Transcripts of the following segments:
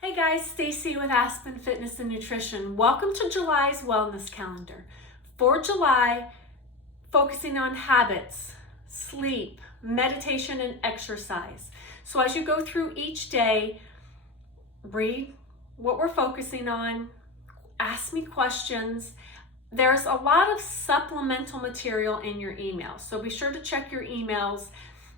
Hey guys, Stacie with Aspen Fitness and Nutrition. Welcome to July's wellness calendar. For July, focusing on habits, sleep, meditation, and exercise. So as you go through each day, read what we're focusing on, ask me questions. There's a lot of supplemental material in your email, so be sure to check your emails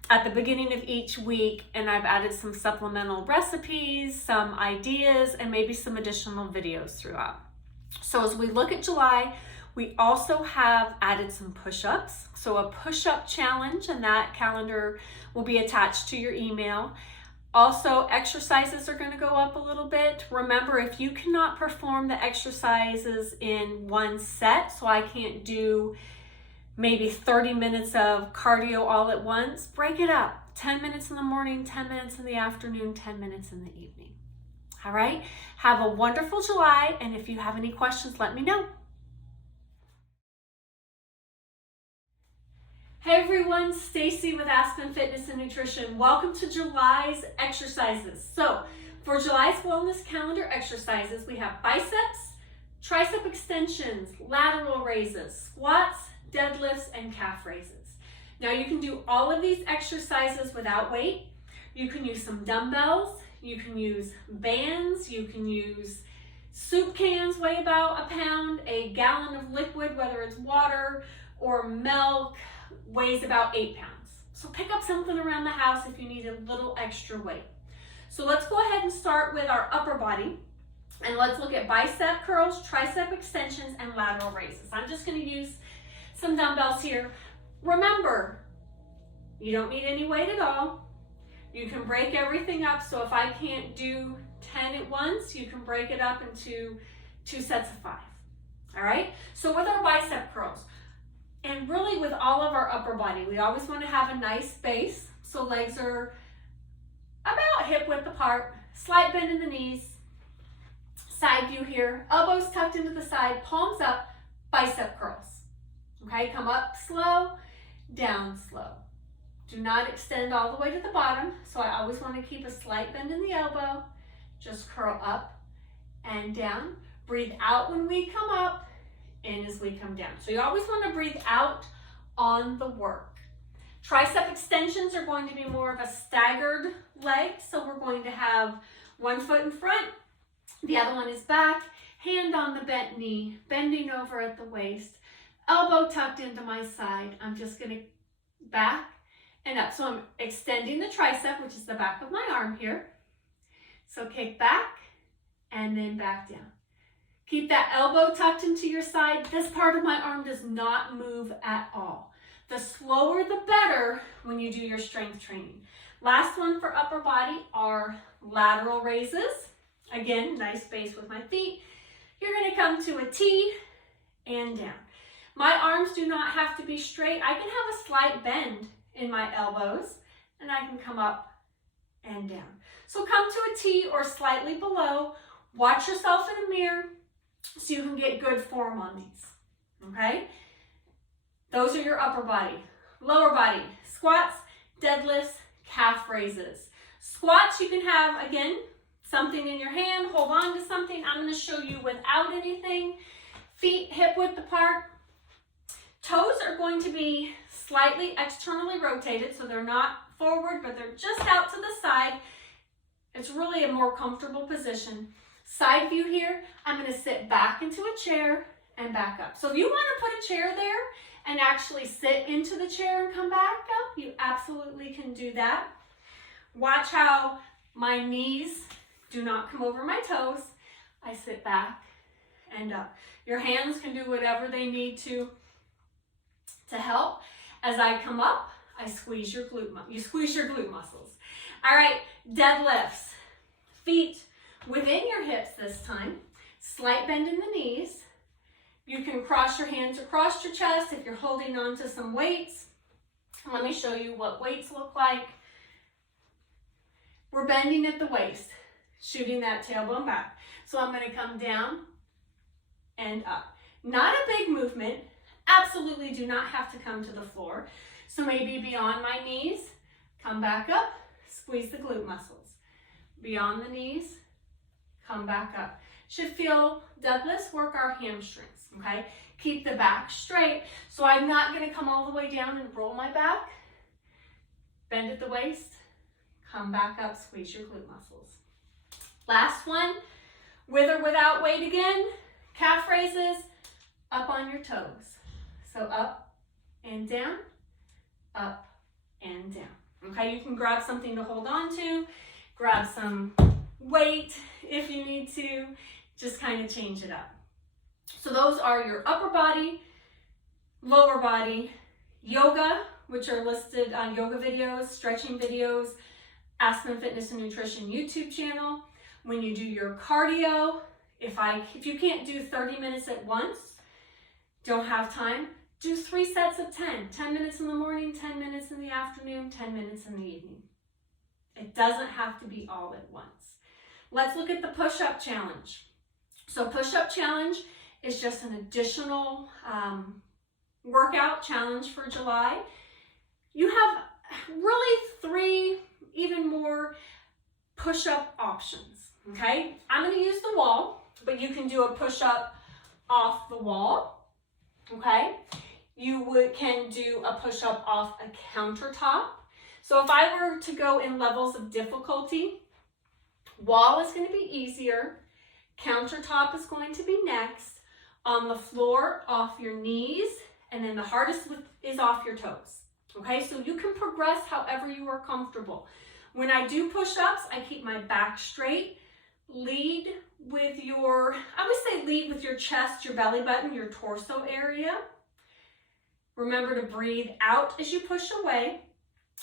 at the beginning of each week, and I've added some supplemental recipes, some ideas, and maybe some additional videos throughout. So as we look at July, we also have added some push-ups. So a push-up challenge, and that calendar will be attached to your email. Also, exercises are going to go up a little bit. Remember, if you cannot perform the exercises in one set, so I can't do maybe 30 minutes of cardio all at once, break it up. 10 minutes in the morning, 10 minutes in the afternoon, 10 minutes in the evening. All right? Have a wonderful July, and if you have any questions, let me know. Hey everyone, Stacie with Aspen Fitness and Nutrition. Welcome to July's exercises. So, for July's wellness calendar exercises, we have biceps, tricep extensions, lateral raises, squats, deadlifts, and calf raises. Now you can do all of these exercises without weight. You can use some dumbbells, you can use bands, you can use soup cans weigh about a pound, a gallon of liquid, whether it's water or milk, weighs about 8 pounds. So pick up something around the house if you need a little extra weight. So let's go ahead and start with our upper body, and let's look at bicep curls, tricep extensions, and lateral raises. I'm just going to use some dumbbells here. Remember, you don't need any weight at all. You can break everything up. So if I can't do 10 at once, you can break it up into 2 sets of 5. All right? So with our bicep curls, and really with all of our upper body, we always want to have a nice base. So legs are about hip width apart, slight bend in the knees, side view here, elbows tucked into the side, palms up, bicep curls. Okay, come up slow, down slow. Do not extend all the way to the bottom. So I always want to keep a slight bend in the elbow. Just curl up and down. Breathe out when we come up, in as we come down. So you always want to breathe out on the work. Tricep extensions are going to be more of a staggered leg. So we're going to have one foot in front, the other one is back, hand on the bent knee, bending over at the waist, elbow tucked into my side. I'm just going to back and up. So I'm extending the tricep, which is the back of my arm here. So kick back and then back down. Keep that elbow tucked into your side. This part of my arm does not move at all. The slower the better when you do your strength training. Last one for upper body are lateral raises. Again, nice base with my feet. You're going to come to a T and down. My arms do not have to be straight. I can have a slight bend in my elbows, and I can come up and down. So come to a T or slightly below. Watch yourself in a mirror so you can get good form on these, okay? Those are your upper body. Lower body, squats, deadlifts, calf raises. Squats, you can have, again, something in your hand, hold on to something. I'm going to show you without anything. Feet hip width apart. Toes are going to be slightly externally rotated, so they're not forward, but they're just out to the side. It's really a more comfortable position. Side view here, I'm going to sit back into a chair and back up. So if you want to put a chair there and actually sit into the chair and come back up, you absolutely can do that. Watch how my knees do not come over my toes. I sit back and up. Your hands can do whatever they need to help. As I come up, I squeeze your glute muscles. All right, deadlifts. Feet within your hips this time. Slight bend in the knees. You can cross your hands across your chest if you're holding on to some weights. Let me show you what weights look like. We're bending at the waist, shooting that tailbone back. So I'm going to come down and up. Not a big movement. Absolutely do not have to come to the floor. So maybe beyond my knees, come back up, squeeze the glute muscles. Beyond the knees, come back up. Should feel, deadlifts work our hamstrings, okay? Keep the back straight. So I'm not gonna come all the way down and roll my back. Bend at the waist, come back up, squeeze your glute muscles. Last one, with or without weight again, calf raises, up on your toes. So up and down, up and down. Okay, you can grab something to hold on to, grab some weight if you need to, just kind of change it up. So those are your upper body, lower body, yoga, which are listed on yoga videos, stretching videos, Aspen Fitness and Nutrition YouTube channel. When you do your cardio, if you can't do 30 minutes at once, don't have time, do 3 sets of 10. 10 minutes in the morning, 10 minutes in the afternoon, 10 minutes in the evening. It doesn't have to be all at once. Let's look at the push-up challenge. So push-up challenge is just an additional workout challenge for July. You have really 3 even more push-up options, okay? I'm gonna use the wall, but you can do a push-up off the wall, okay? You can do a push-up off a countertop. So if I were to go in levels of difficulty, wall is gonna be easier, countertop is going to be next, on the floor, off your knees, and then the hardest is off your toes. Okay, so you can progress however you are comfortable. When I do push-ups, I keep my back straight. Lead with your, I would say lead with your chest, your belly button, your torso area. Remember to breathe out as you push away.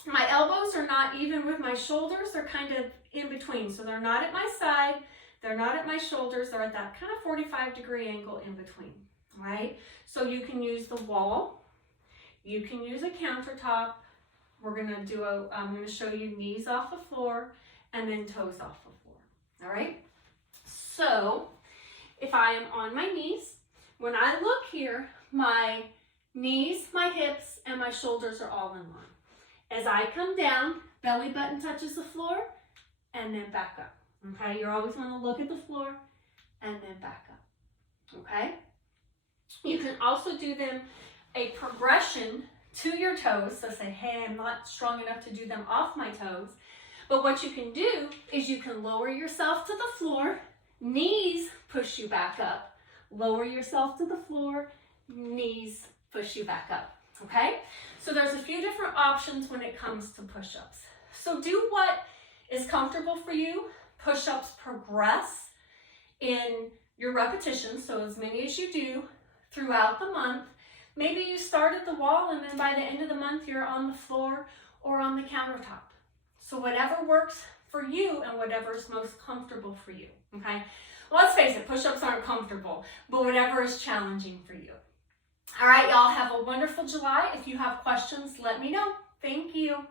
My elbows are not even with my shoulders, they're kind of in between. So they're not at my side, they're not at my shoulders, they're at that kind of 45-degree angle in between, right? So you can use the wall. You can use a countertop. I'm gonna show you knees off the floor and then toes off the floor, all right? So if I am on my knees, when I look here, my knees, my hips, and my shoulders are all in line. As I come down, belly button touches the floor and then back up, okay? You always wanna look at the floor and then back up, okay? You can also do them a progression to your toes. So say, hey, I'm not strong enough to do them off my toes. But what you can do is you can lower yourself to the floor, knees push you back up. Lower yourself to the floor, knees push you back up, okay? So there's a few different options when it comes to push-ups. So do what is comfortable for you. Push-ups progress in your repetitions, so as many as you do throughout the month. Maybe you start at the wall and then by the end of the month you're on the floor or on the countertop. So whatever works for you and whatever is most comfortable for you, okay? Well, let's face it, push-ups aren't comfortable, but whatever is challenging for you. All right, y'all, have a wonderful July. If you have questions, let me know. Thank you.